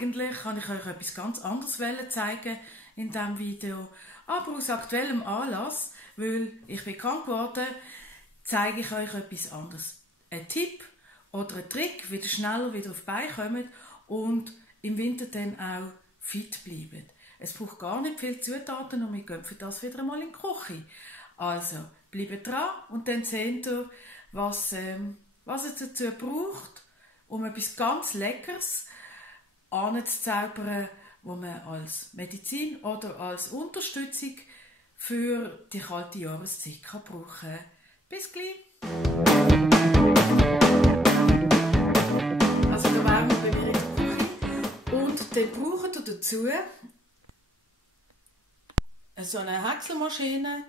eigentlich kann ich euch etwas ganz anderes zeigen in diesem Video. Aber aus aktuellem Anlass, weil ich bin krank geworden, zeige ich euch etwas anderes. Ein Tipp oder ein Trick, wie ihr schneller wieder auf die Beine kommt und im Winter dann auch fit bleibt. Es braucht gar nicht viele Zutaten und wir gehen für das wieder einmal in die Küche. Also, bleibt dran und dann seht ihr, was es dazu braucht, um etwas ganz Leckeres anzuzaubern, was man als Medizin oder als Unterstützung für die kalte Jahreszeit kann brauchen. Bis gleich! Also da wären wir bei mir in der Küche und dann braucht ihr dazu so eine Häckselmaschine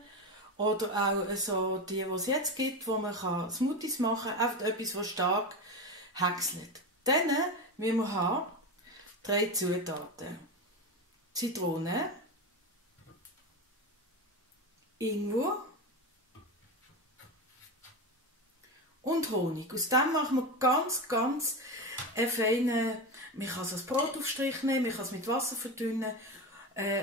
oder auch so die es jetzt gibt, wo man Smoothies machen kann, einfach etwas, das stark häckselt. Dann müssen wir haben 3 Zutaten. Zitrone, Ingwer und Honig. Aus dem machen wir ganz einen feinen, man kann es als Brotaufstrich nehmen, man kann es mit Wasser verdünnen,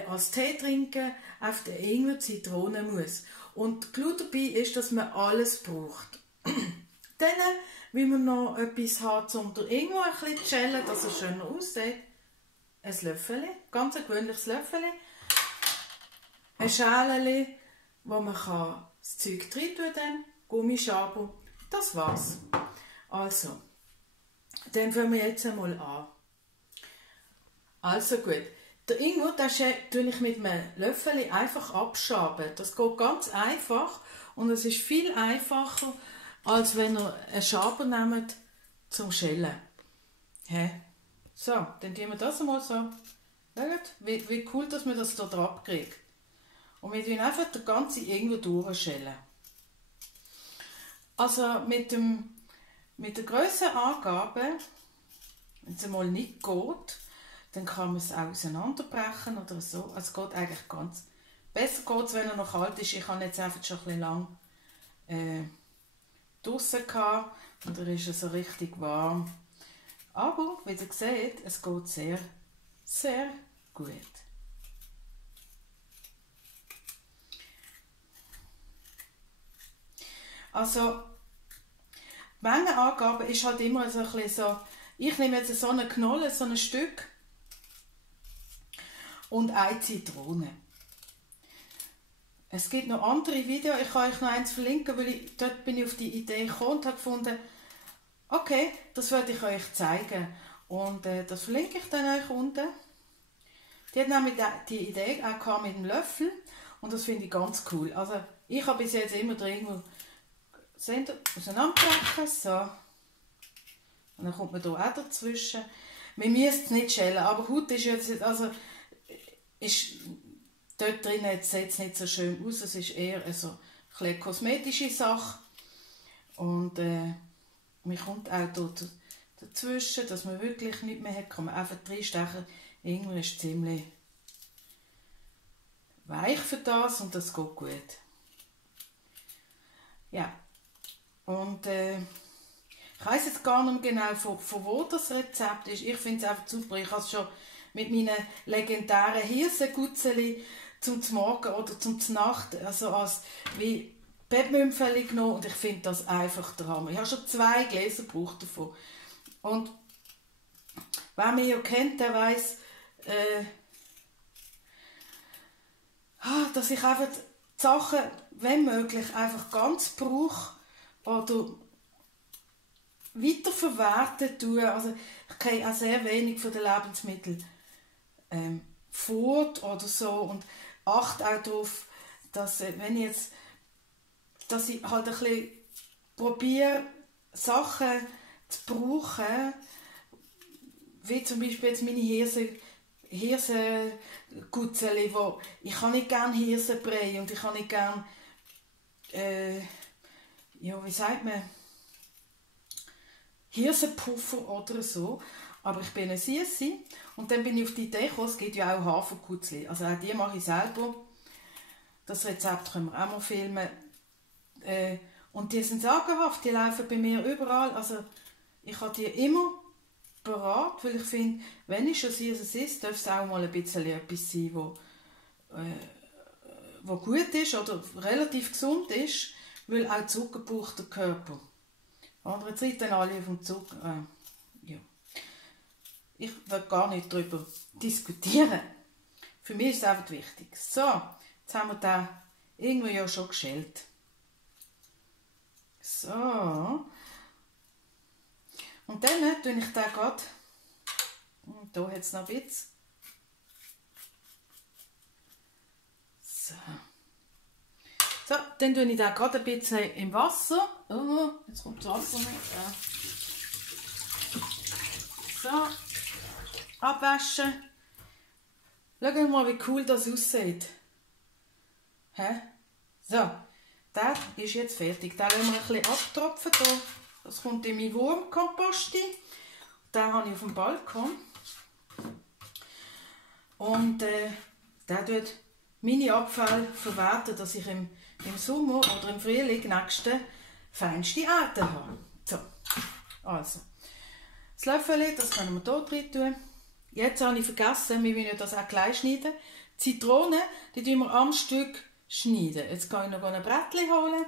als Tee trinken, auf den Ingwer, Zitronenmus. Und die Clou dabei ist, dass man alles braucht. Dann will man noch etwas haben, um den Ingwer ein bisschen zu schälen, dass er schöner aussieht. Ein Löffel, ganz ein gewöhnliches Löffel. Ein Schälchen, wo man das Zeug rein tun kann, Gummischaber. Das war's. Also, dann fangen wir jetzt einmal an. Also gut. Der Ingwer, den tue ich mit einem Löffel einfach abschaben. Das geht ganz einfach und es ist viel einfacher, als wenn ihr einen Schaber nehmt zum Schälen. So, dann tun wir das einmal so. Schaut, wie cool, dass man das hier drauf kriegt. Und wir tun einfach den ganzen Ingwer durchschälen. Also mit der Grössenangabe, wenn es einmal nicht geht, dann kann man es auch auseinanderbrechen oder so. Also es geht eigentlich ganz. Besser geht es, wenn er noch kalt ist. Ich habe jetzt einfach schon ein bisschen lang draussen gehabt und er ist so richtig warm. Aber, wie ihr seht, es geht sehr, sehr gut. Also, die Mengenangabe ist halt immer so ein bisschen so, ich nehme jetzt so eine Knolle, so ein Stück und eine Zitrone. Es gibt noch andere Videos, ich kann euch noch eins verlinken, weil dort bin ich auf die Idee gekommen und habe gefunden, okay, das werde ich euch zeigen. Und das verlinke ich dann euch unten. Die hat nämlich die Idee auch mit dem Löffel und das finde ich ganz cool. Also ich habe bis jetzt immer irgendwo auseinanderbrechen, so. Und dann kommt man hier auch dazwischen. Man müsste es nicht schälen, aber Haut ist jetzt, also ist dort drin sieht es nicht so schön aus, es ist eher eine kosmetische Sache. Und man kommt auch dort dazwischen, dass man wirklich nicht mehr hat, kann man einfach reinstechen. Irgendwie ist ziemlich weich für das und das geht gut. Ja, und ich weiss jetzt gar nicht mehr genau, von wo das Rezept ist. Ich finde es einfach super. Ich habe es schon mit meinen legendären Hirsengutzeli zum Morgen oder zum Nacht, also als wie Bettmümpfeli genommen und ich finde das einfach der Hammer. Ich habe schon 2 Gläser gebraucht davon. Und wer mich ja kennt, der weiss, dass ich einfach die Sachen, wenn möglich, einfach ganz brauche oder weiterverwerten tue. Also ich kenne auch sehr wenig von den Lebensmitteln fort oder so und achte auch darauf, dass wenn ich jetzt, dass ich halt ein bisschen probiere, Sachen zu brauchen, wie zum Beispiel jetzt meine Hirsengutzeli, wo ich habe nicht gerne Hirsenbrei und ich habe nicht gerne, ja, wie sagt man, Hirsenpuffer oder so. Aber ich bin eine Süße und dann bin ich auf die Idee gekommen, es gibt ja auch Hafergutzli. Also auch die mache ich selber. Das Rezept können wir auch mal filmen. Und die sind sagenhaft, die laufen bei mir überall. Also ich habe die immer parat, weil ich finde, wenn ich schon sehe, es ist, darf es auch mal ein bisschen etwas sein, wo gut ist oder relativ gesund ist, weil auch Zucker braucht der Körper. Andere Zeiten alle vom Zucker. Ja. Ich will gar nicht darüber diskutieren. Für mich ist es einfach wichtig. So, jetzt haben wir den irgendwie ja schon geschält. So. Und dann tue ich den gerade. Hier hat es noch ein bisschen. So. So, dann tue ich den gerade ein bisschen im Wasser. Oh, jetzt kommt das Wasser nicht. So. Abwaschen. Schaut mal, wie cool das aussieht. Hä? So, der ist jetzt fertig. Den lassen wir ein bisschen abtropfen. Hier. Das kommt in meinen Wurmkompost. Den habe ich auf dem Balkon. Und der tut meine Abfälle verwerten, dass ich im Sommer oder im Frühling nächste feinste Ernte habe. So, also. Das Löffel, das können wir hier drin tun. Jetzt habe ich vergessen, wir wollen das auch gleich schneiden. Zitronen, die schneiden wir am Stück schneiden. Jetzt kann ich noch ein Brettchen holen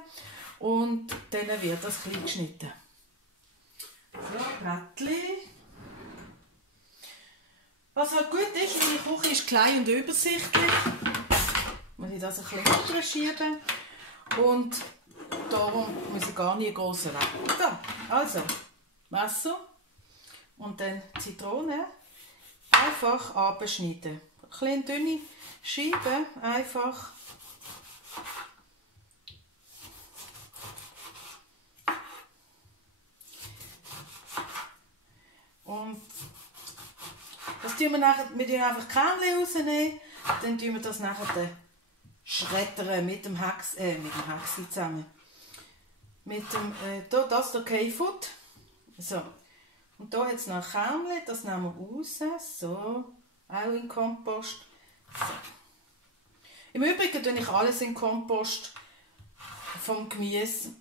und dann wird das klein geschnitten. So, Brettchen. Was halt gut ist, meine Küche ist klein und übersichtlich. Muss ich das ein bisschen runterschieben. Und darum muss ich gar nicht grossen Weg. So, also, Messer und dann Zitrone. Einfach abschneiden. Ein bisschen dünne Scheiben, einfach. Und das tun wir nachher, wir tun einfach Kernchen rausnehmen, dann tun wir das nachher schreddern mit dem Häcksli zusammen. Mit dem, das hier K-Food. So. Und hier hat es noch ein Kernchen, das nehmen wir raus, so, auch in den Kompost. So. Im Übrigen tue ich alles in den Kompost vom Gemüse.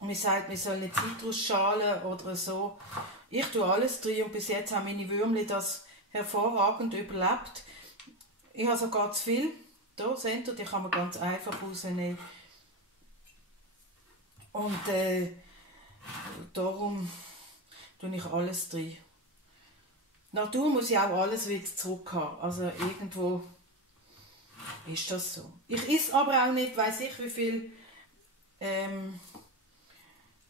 Man sagt, wir sollen Zitrusschalen oder so. Ich tue alles drin und bis jetzt haben meine Würmchen das hervorragend überlebt. Ich habe sogar zu viel. Hier seht ihr, die kann man ganz einfach rausnehmen. Und darum tue ich alles drin. Natur muss ja auch alles wieder zurück haben. Also irgendwo ist das so. Ich esse aber auch nicht, weiss ich wie viel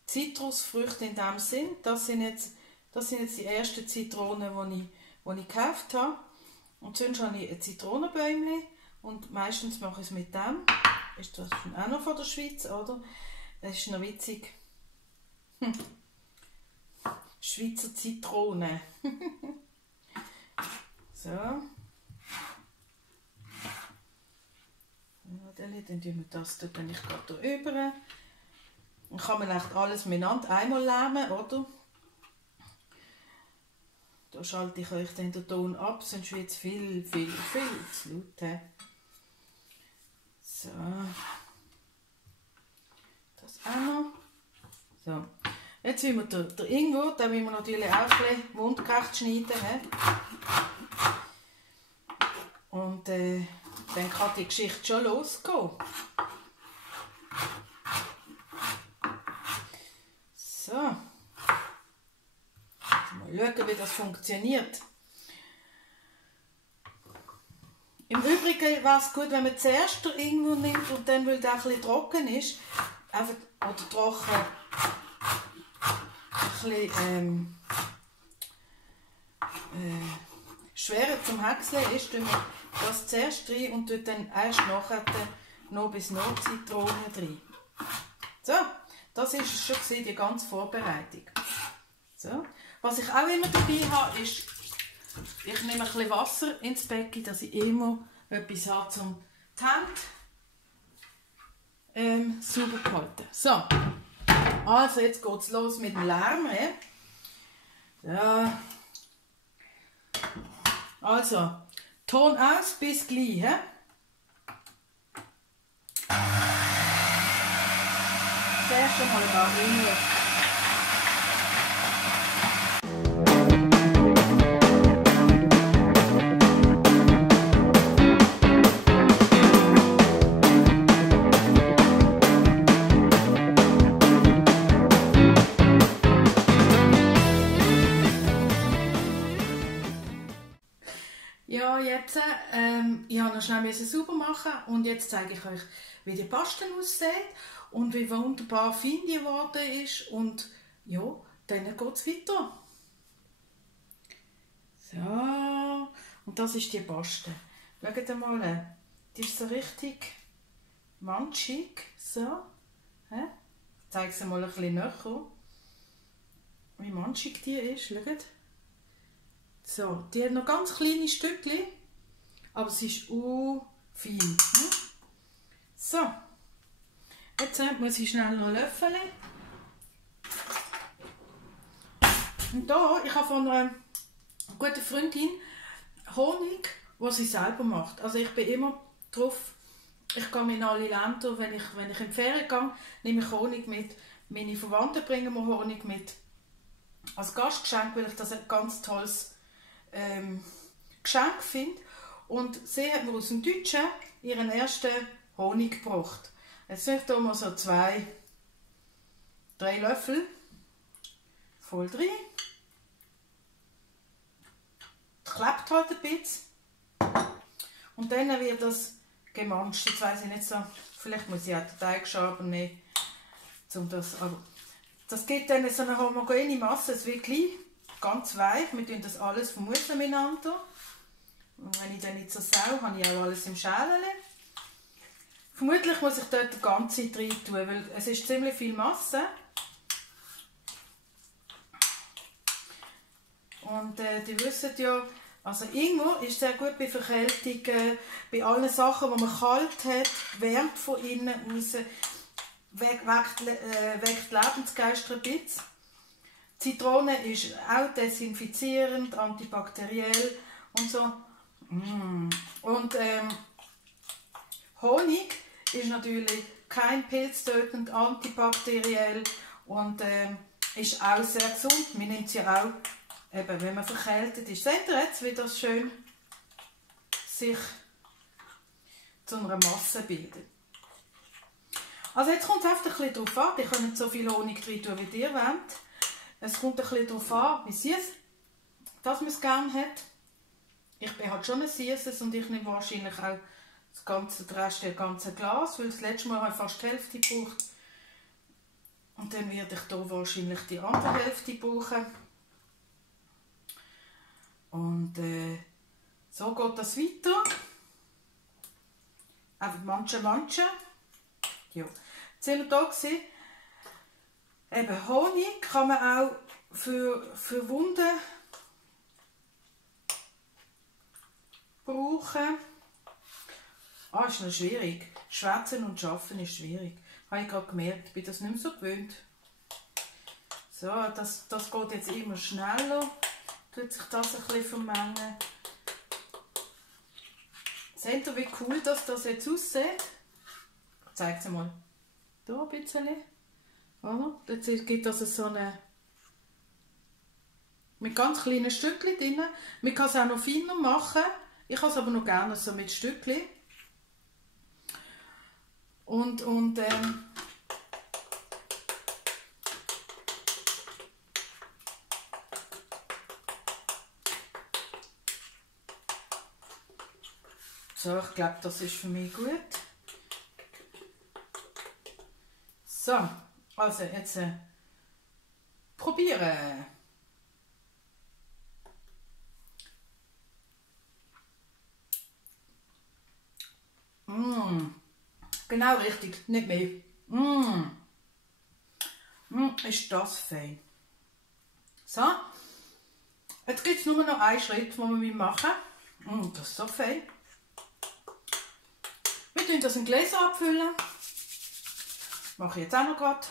Zitrusfrüchte in dem Sinn. Das sind jetzt die ersten Zitronen, die ich gekauft habe. Und sonst habe ich ein Zitronenbäumchen. Und meistens mache ich es mit dem. Ist das auch noch von der Schweiz, oder? Das ist noch witzig. Schweizer Zitrone. So. Ja, dann tun wir das dann ich gerade drüber. Dann kann man echt alles miteinander einmal lähmen, oder? Da schalte ich euch dann den Ton ab, sonst wird es viel zu laut. So. Das auch noch. So. Jetzt wollen wir den Ingwer, den wollen wir natürlich auch ein bisschen mundgerecht schneiden. Und dann kann die Geschichte schon losgehen. So. Mal schauen, wie das funktioniert. Im Übrigen wäre es gut, wenn man zuerst den Ingwer nimmt und dann, weil der ein bisschen trocken ist, einfach, oder trocken, ein bisschen schwerer zum Häckseln ist, tun wir das zuerst rein und tun dann erst nachher noch bis noch Zitrone rein. So, das war es schon, die ganze Vorbereitung. So. Was ich auch immer dabei habe, ist, ich nehme ein bisschen Wasser ins Becken, dass ich immer etwas habe, um die Hände sauber zu halten. So, also jetzt geht es los mit dem Lärm. So. Also, Ton aus, bis gleich. Zuerst einmal ein paar Minuten. schnell sauber machen und jetzt zeige ich euch, wie die Paste aussieht und wie wunderbar fein die geworden ist und ja, dann geht es weiter. So, und das ist die Paste. Schaut mal, die ist so richtig manchig, so. Ich zeige sie mal ein bisschen näher, wie manchig die ist, schaut. So, die hat noch ganz kleine Stückchen, aber sie ist fein. So, jetzt muss ich schnell noch löffeln. Und da, ich habe von einer guten Freundin Honig, den sie selber macht. Also ich bin immer drauf, ich gehe in alle Länder, wenn ich in die Ferien gehe, nehme ich Honig mit. Meine Verwandten bringen mir Honig mit als Gastgeschenk, weil ich das ein ganz tolles Geschenk finde. Und sie hat mir aus dem Deutschen ihren ersten Honig gebracht. Jetzt nehme ich hier mal so 2-3 Löffel voll rein. Das klebt halt ein bisschen. Und dann wird das gemanscht. Jetzt weiss ich nicht so, vielleicht muss ich auch den Teigschaber nehmen, aber das gibt dann so eine homogene Masse, es wird gleich ganz weich. Wir tun das alles vermischen miteinander. Und wenn ich dann nicht so sau, habe ich auch alles im Schälchen. Vermutlich muss ich dort die ganze Zeit rein tun, weil es ist ziemlich viel Masse. Und die wissen ja, also Ingwer ist sehr gut bei Verkältungen, bei allen Sachen, die man kalt hat, wärmt von innen raus, weckt Lebensgeister ein bisschen. Zitrone ist auch desinfizierend, antibakteriell und so. Und Honig ist natürlich kein pilztötend, antibakteriell und ist auch sehr gesund. Man nimmt es ja auch, eben, wenn man verkältet ist. Seht ihr jetzt, wie das schön sich zu einer Masse bildet. Also jetzt kommt es einfach ein bisschen darauf an. Ich kann nicht so viel Honig rein tun, wie ihr wollt. Es kommt ein bisschen darauf an, wie süß das man es gerne hat. Ich bin halt schon ein süßes und ich nehme wahrscheinlich auch den Rest der ganzen Glas, weil das letzte Mal habe ich fast die Hälfte gebraucht. Und dann werde ich hier wahrscheinlich die andere Hälfte brauchen. Und so geht das weiter. Einfach manchen. Ja. Jetzt sind wir da gewesen. Eben Honig kann man auch für Wunden brauchen. Ist noch schwierig. Schwätzen und Schaffen ist schwierig. Habe ich gerade gemerkt. Ich bin das nicht mehr so gewöhnt. So, das geht jetzt immer schneller. Tut sich das ein bisschen vermengen. Seht ihr, wie cool das jetzt aussieht? Ich zeige es mal. Hier ein bisschen. Oder? Jetzt gibt es so eine mit ganz kleinen Stückchen drin. Man kann es auch noch feiner machen. Ich habe es aber noch gerne so mit Stückchen. Und so, ich glaube, das ist für mich gut. So, also jetzt probieren. Genau richtig, nicht mehr. Ist das fein. So, jetzt gibt es nur noch einen Schritt, den wir machen müssen. Das ist so fein. Wir tun das in Gläser abfüllen. Mache ich jetzt auch noch gerade.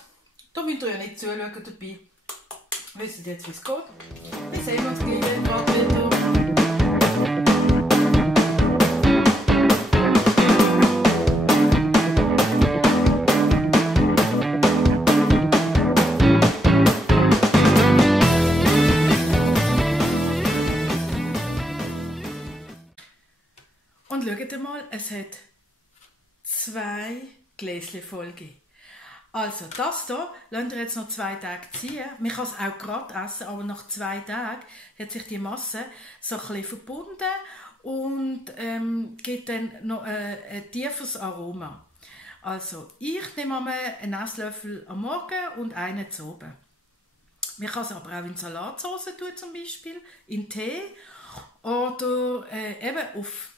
Da müsst ihr ja nicht zuschauen dabei. Wisst jetzt, wie es geht. Wir sehen uns gleich gerade wieder. Und schaut mal, es hat 2 Gläschen voll gegeben. Also das hier lasst ihr jetzt noch 2 Tage ziehen. Man kann es auch gerade essen, aber nach 2 Tagen hat sich die Masse so ein bisschen verbunden und gibt dann noch ein tieferes Aroma. Also, ich nehme einmal einen Esslöffel am Morgen und einen zu oben. Man kann es aber auch in Salatsauce tun, zum Beispiel, in Tee oder eben auf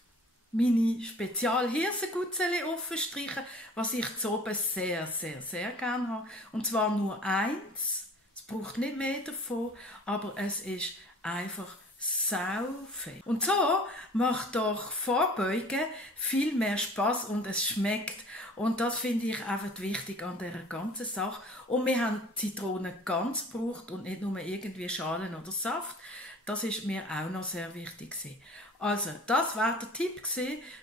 meine Spezial-Hirsengutzeli aufstreichen, was ich zu oben sehr, sehr, sehr gerne habe. Und zwar nur eins. Es braucht nicht mehr davon, aber es ist einfach saufett. Und so macht doch Vorbeugen viel mehr Spaß und es schmeckt. Und das finde ich einfach wichtig an dieser ganzen Sache. Und wir haben Zitronen ganz gebraucht und nicht nur irgendwie Schalen oder Saft. Das ist mir auch noch sehr wichtig gewesen. Also, das war der Tipp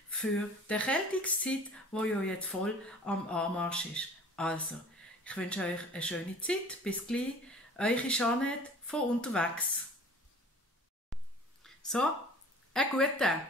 für die Erkältungszeit, die ja jetzt voll am Anmarsch ist. Also, ich wünsche euch eine schöne Zeit. Bis gleich. Eure Jeanette von unterwegs. So, einen guten.